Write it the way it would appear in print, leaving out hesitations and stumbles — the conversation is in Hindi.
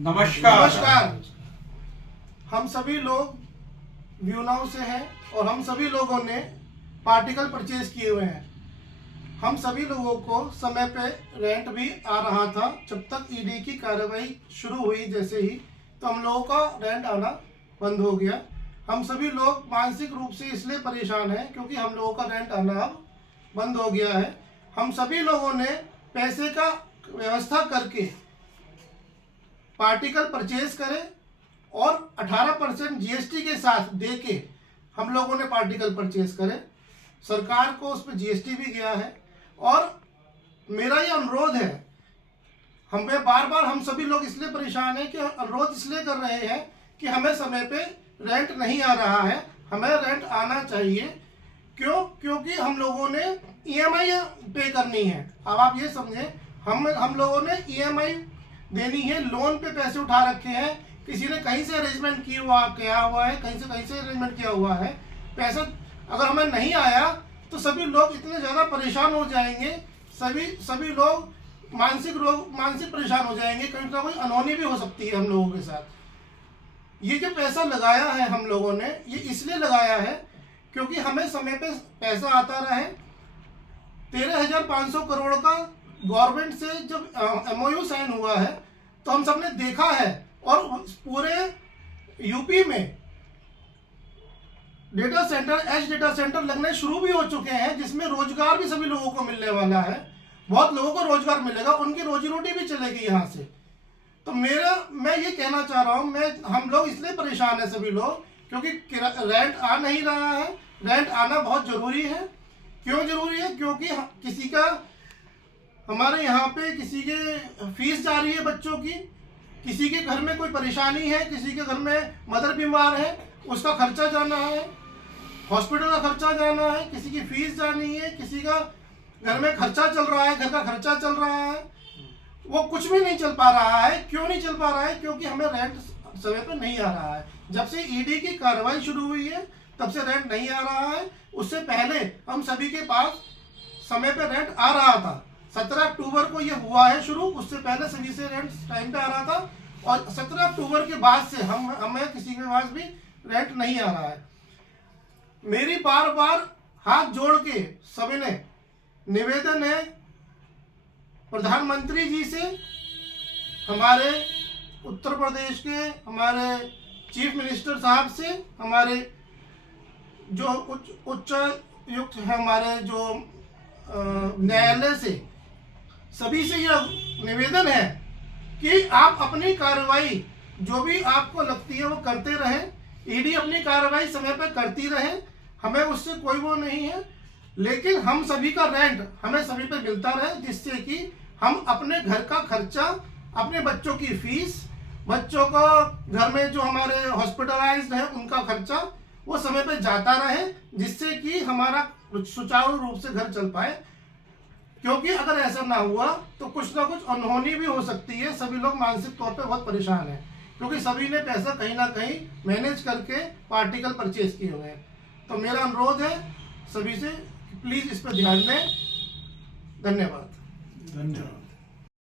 नमस्कार। हम सभी लोग व्यू नाउ से हैं और हम सभी लोगों ने पार्टिकल परचेज किए हुए हैं। हम सभी लोगों को समय पे रेंट भी आ रहा था। जब तक ईडी की कार्रवाई शुरू हुई जैसे ही, तो हम लोगों का रेंट आना बंद हो गया। हम सभी लोग मानसिक रूप से इसलिए परेशान हैं क्योंकि हम लोगों का रेंट आना अब बंद हो गया है। हम सभी लोगों ने पैसे का व्यवस्था करके पार्टिकल परचेज करें और 18% जीएसटी के साथ देके हम लोगों ने पार्टिकल परचेज करें। सरकार को उस पर जीएसटी भी गया है और मेरा ये अनुरोध है, हमें बार बार हम सभी लोग इसलिए परेशान हैं कि अनुरोध इसलिए कर रहे हैं कि हमें समय पे रेंट नहीं आ रहा है, हमें रेंट आना चाहिए। क्योंकि हम लोगों ने ईएमआई पे करनी है। अब आप ये समझें, हम लोगों ने ईएमआई देनी है, लोन पे पैसे उठा रखे हैं। किसी ने कहीं से अरेंजमेंट किया हुआ है, कहीं से अरेंजमेंट किया हुआ है। पैसा अगर हमें नहीं आया तो सभी लोग इतने ज़्यादा परेशान हो जाएंगे, सभी लोग मानसिक परेशान हो जाएंगे। कहीं ना कोई अनहोनी भी हो सकती है हम लोगों के साथ। ये जो पैसा लगाया है हम लोगों ने, ये इसलिए लगाया है क्योंकि हमें समय पे पैसा आता रहे। 13,500 करोड़ का गवर्नमेंट से जब एमओयू साइन हुआ है तो हम सबने देखा है और पूरे यूपी में data centre, as data centre लगने शुरू भी हो चुके हैं, जिसमें रोजगार भी सभी लोगों को मिलने वाला है। बहुत लोगों को रोजगार मिलेगा, उनकी रोजी रोटी भी चलेगी यहाँ से। तो मैं ये कहना चाह रहा हूँ, हम लोग इसलिए परेशान है सभी लोग क्योंकि रेंट आ नहीं रहा है। रेंट आना बहुत जरूरी है। क्यों जरूरी है? क्योंकि किसी का, हमारे यहाँ पे किसी के फीस जा रही है बच्चों की, किसी के घर में कोई परेशानी है, किसी के घर में मदर बीमार है, उसका खर्चा जाना है, हॉस्पिटल का खर्चा जाना है, किसी की फीस जानी है, किसी का घर में खर्चा चल रहा है, घर का खर्चा चल रहा है, वो कुछ भी नहीं चल पा रहा है। क्यों नहीं चल पा रहा है? क्योंकि हमें रेंट समय पर नहीं आ रहा है। जब से ईडी की कार्रवाई शुरू हुई है तब से रेंट नहीं आ रहा है। उससे पहले हम सभी के पास समय पर रेंट आ रहा था। 17 अक्टूबर को ये हुआ है शुरू, उससे पहले सभी से रेंट टाइम पे आ रहा था और 17 अक्टूबर के बाद से हमें किसी के पास भी रेंट नहीं आ रहा है। मेरी बार बार हाथ जोड़ के सभी ने निवेदन है प्रधानमंत्री जी से, हमारे उत्तर प्रदेश के हमारे चीफ मिनिस्टर साहब से, हमारे जो उच्च युक्त है, हमारे जो न्यायालय से, सभी से यह निवेदन है कि आप अपनी कार्रवाई जो भी आपको लगती है वो करते रहें। ईडी अपनी कार्रवाई समय पर करती रहे, हमें उससे कोई वो नहीं है, लेकिन हम सभी का रेंट हमें सभी पे मिलता रहे, जिससे कि हम अपने घर का खर्चा, अपने बच्चों की फीस, बच्चों को घर में जो हमारे हॉस्पिटलाइज्ड है उनका खर्चा वो समय पे जाता रहे, जिससे कि हमारा सुचारू रूप से घर चल पाए। क्योंकि अगर ऐसा ना हुआ तो कुछ ना कुछ अनहोनी भी हो सकती है। सभी लोग मानसिक तौर पे बहुत परेशान हैं क्योंकि सभी ने पैसा कहीं ना कहीं मैनेज करके पार्टिकल परचेज किए हुए हैं। तो मेरा अनुरोध है सभी से, प्लीज इस पर ध्यान दें। धन्यवाद।